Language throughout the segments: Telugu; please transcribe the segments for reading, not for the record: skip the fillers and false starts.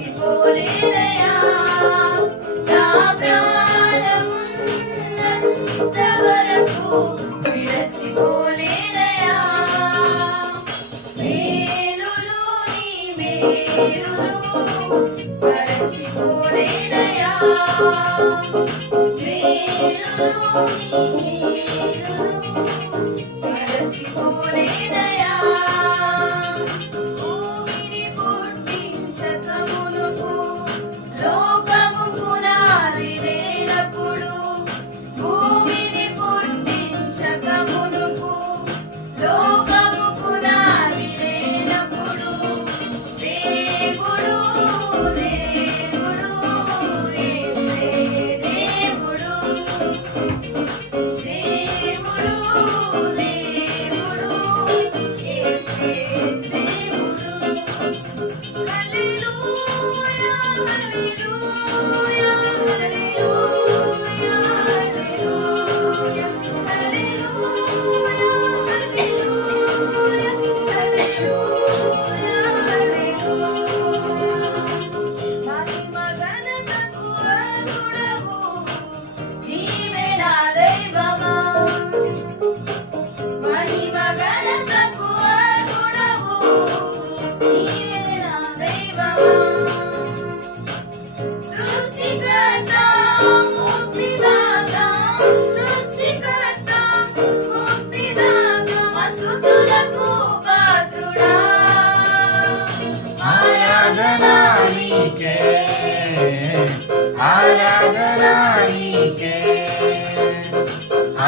విడచిపోలేదయా నా ప్రాణమున్నంత వరకు విడచిపోలేదయా మేలులు నీ మేలులు మరచిపోలేదయా మేలులు నీ మేలులు మరచిపోలేదయా లోకము పునాది వేనప్పుడు భూమిని పుట్టించక మునుపు లోకము పునాది వేనప్పుడు దేవుడు దేవుడు యేసే దేవుడు దేవుడు దేవుడు యేసే దేవుడు హల్లెలూయా హల్లెలూయా హల్లెలూయా హల్లెలూయా హల్లెలూయా మహిమ ఘనతకు అర్హుడవు నీవే నా దైవమా మహిమ ఘనతకు అర్హుడవు నీవే నా దైవమా సృష్టికర్త ముక్తిదాత సృష్టికర్త ముక్తిదాత స్తుతులకు పాత్రుడా ఆరాధనా నీకే ఆరాధనా నీకే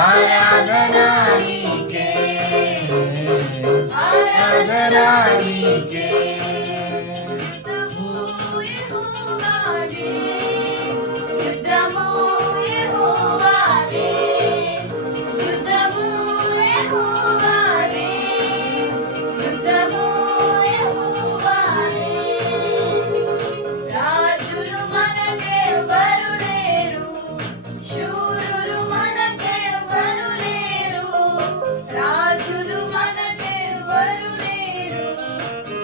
ఆరాధనా నీకే ఆరాధనా నీకే యుద్ధము యెహోవాదే యుద్ధము యెహోవాదే యుద్ధము యెహోవాదే రాజులు మనకెవ్వరు లేరు శూరులు మనకెవ్వరు లేరు రాజులు మనకెవ్వరు లేరు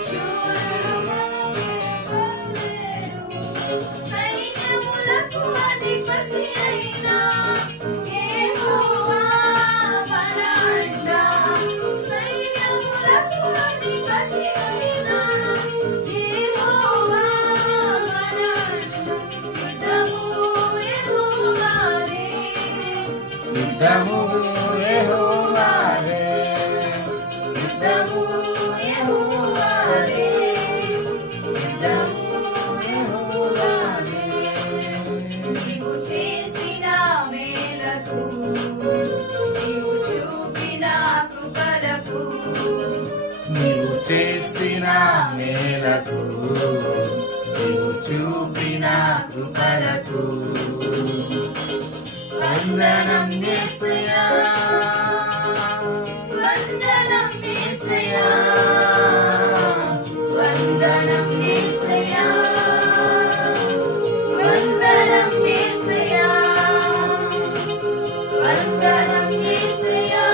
శూరులు మనకెవ్వరు లేరు సైన్యములకు అధిపతి అయినా యెహోవా మన అండ సైన్యములకు అధిపతి అయినా యెహోవా మన అండ యుద్ధము యెహోవాదే యుద్ధము యెహోవాదే యుద్ధము యెహోవాదే యుద్ధము యెహోవాదే నీవు చేసిన మేలకు నీవు చూపిన కృపలకు నీవు చేసిన మేలకు నీవు చూపిన కృపలకు వందనం యేసయ్యా వందనం యేసయ్యా వందనం యేసయ్యా వందనం యేసయ్యా వందనం యేసయ్యా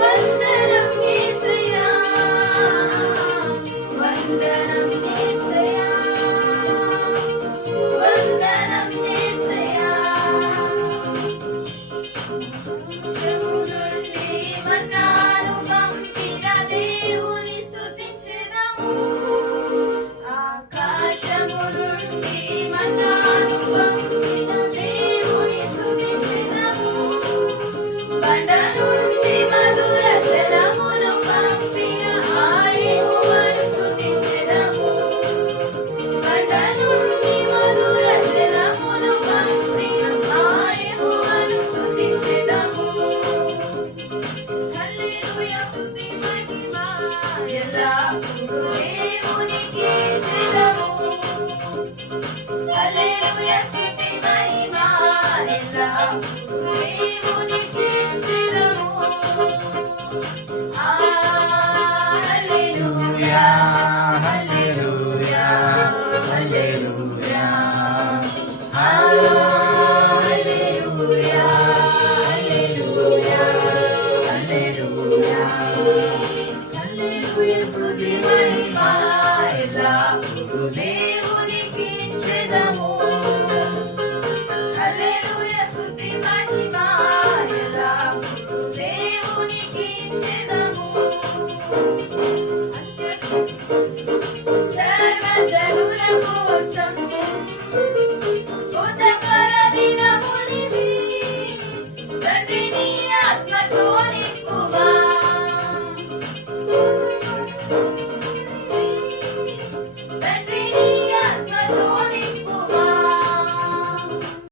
వందనం యేసయ్యా వందనం యేసయ్యా వందనం యేసయ్యా ఎల్లప్పుడూ దేవునికి క్షిరము. హల్లెలూయా